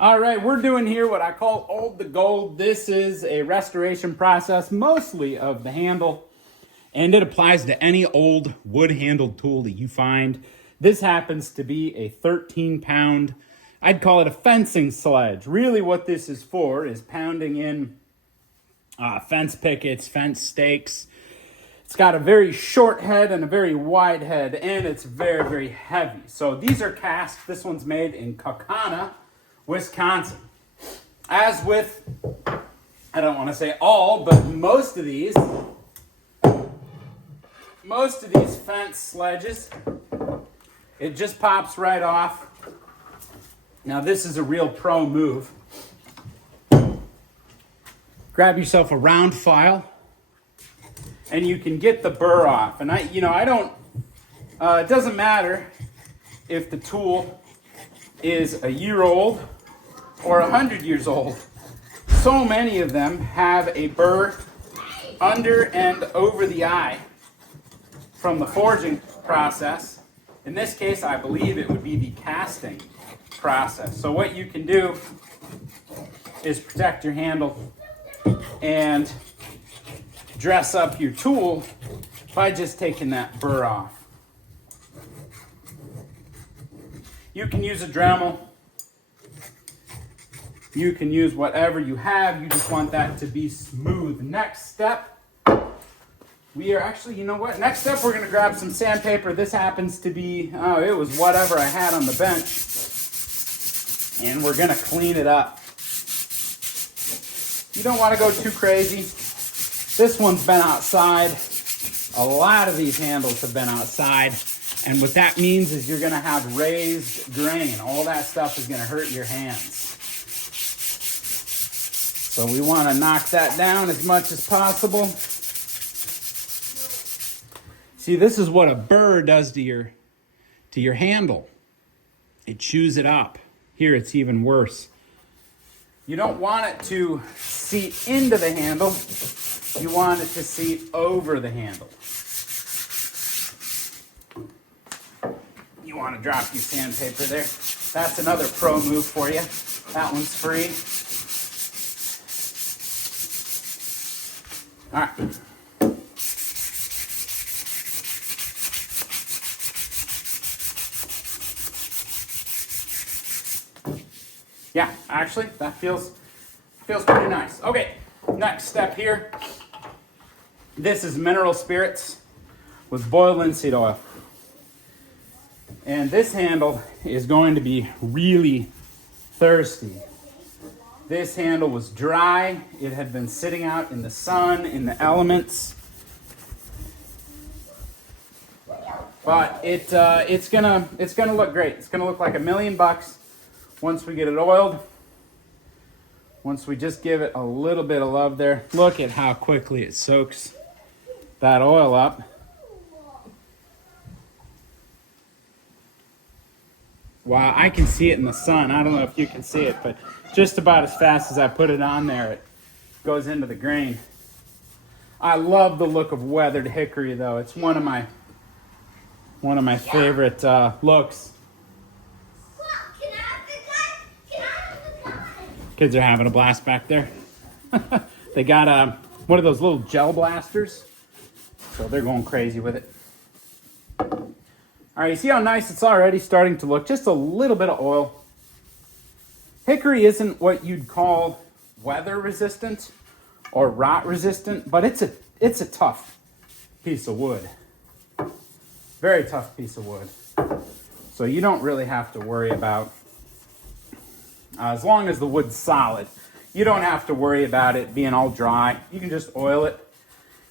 All right, we're doing here what I call old to gold. This is a restoration process, mostly of the handle, and it applies to any old wood-handled tool that you find. This happens to be a 13-pound, I'd call it a fencing sledge. Really what this is for is pounding in fence pickets, fence stakes. It's got a very short head and a very wide head, and it's very, very heavy. So these are cast. This one's made in Kaukauna, Wisconsin. As with, I don't want to say all, but most of these fence sledges, it just pops right off. Now this is a real pro move. Grab yourself a round file, and you can get the burr off. And it doesn't matter if the tool is a year old or 100 years old. So many of them have a burr under and over the eye from the forging process. In this case, I believe it would be the casting process. So what you can do is protect your handle and dress up your tool by just taking that burr off. You can use a Dremel. You can use whatever you have. You just want that to be smooth. Next step, Next step, we're going to grab some sandpaper. This happens to be, it was whatever I had on the bench. And we're going to clean it up. You don't want to go too crazy. This one's been outside. A lot of these handles have been outside. And what that means is you're going to have raised grain. All that stuff is going to hurt your hands. So we want to knock that down as much as possible. See, this is what a burr does to your handle. It chews it up. Here it's even worse. You don't want it to seat into the handle. You want it to seat over the handle. You want to drop your sandpaper there. That's another pro move for you. That one's free. All right. Yeah, actually, that feels pretty nice. Okay, next step here. This is mineral spirits with boiled linseed oil. And this handle is going to be really thirsty. This handle was dry. It had been sitting out in the sun, in the elements. But it's gonna look great. It's gonna look like $1,000,000 once we get it oiled. Once we just give it a little bit of love there. Look at how quickly it soaks that oil up. Wow, I can see it in the sun. I don't know if you can see it, but just about as fast as I put it on there, it goes into the grain. I love the look of weathered hickory, though. It's one of my favorite looks. Kids are having a blast back there. They got one of those little gel blasters, so they're going crazy with it. All right, you see how nice it's already starting to look? Just a little bit of oil. Hickory isn't what you'd call weather resistant or rot resistant, but it's a tough piece of wood. Very tough piece of wood. So you don't really have to worry about, as long as the wood's solid, you don't have to worry about it being all dry. You can just oil it.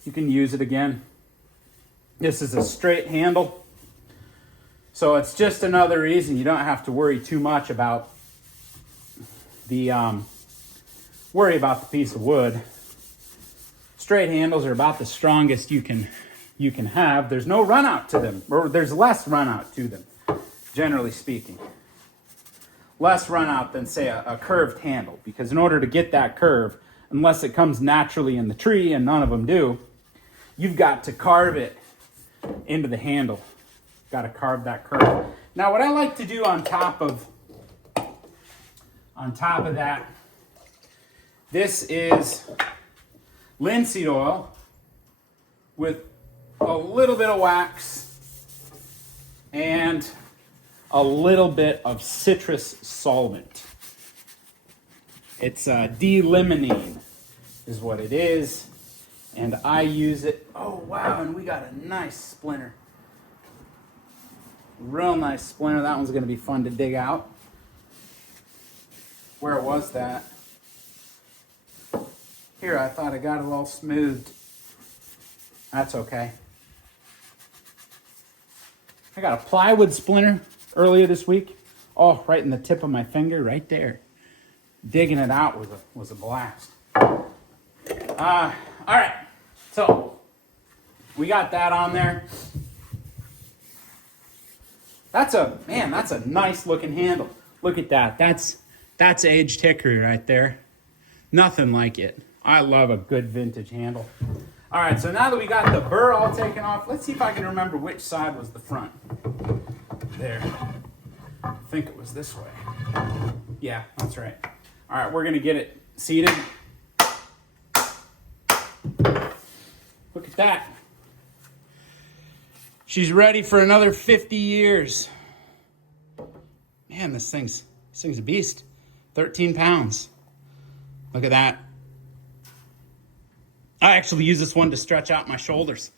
You can use it again. This is a straight handle. So it's just another reason you don't have to worry too much about the piece of wood. Straight handles are about the strongest you can have. There's no run out to them, or there's less run out to them, generally speaking. Less run out than, say, a curved handle, because in order to get that curve, unless it comes naturally in the tree, and none of them do, you've got to carve it into the handle. Got to carve that curve. Now, what I like to do on top of On top of that, this is linseed oil with a little bit of wax and a little bit of citrus solvent. It's D-limonene is what it is. And I use it. Oh, wow, and we got a nice splinter. Real nice splinter. That one's going to be fun to dig out. Where was that? Here, I thought I got it all smoothed. That's okay. I got a plywood splinter earlier this week. Oh, right in the tip of my finger, right there. Digging it out was a blast. All right, so we got that on there. That's a nice looking handle. Look at that. That's aged hickory right there. Nothing like it. I love a good vintage handle. All right, so now that we got the burr all taken off, let's see if I can remember which side was the front. There. I think it was this way. Yeah, that's right. All right, we're gonna get it seated. Look at that. She's ready for another 50 years. Man, this thing's a beast. 13 pounds. Look at that. I actually use this one to stretch out my shoulders.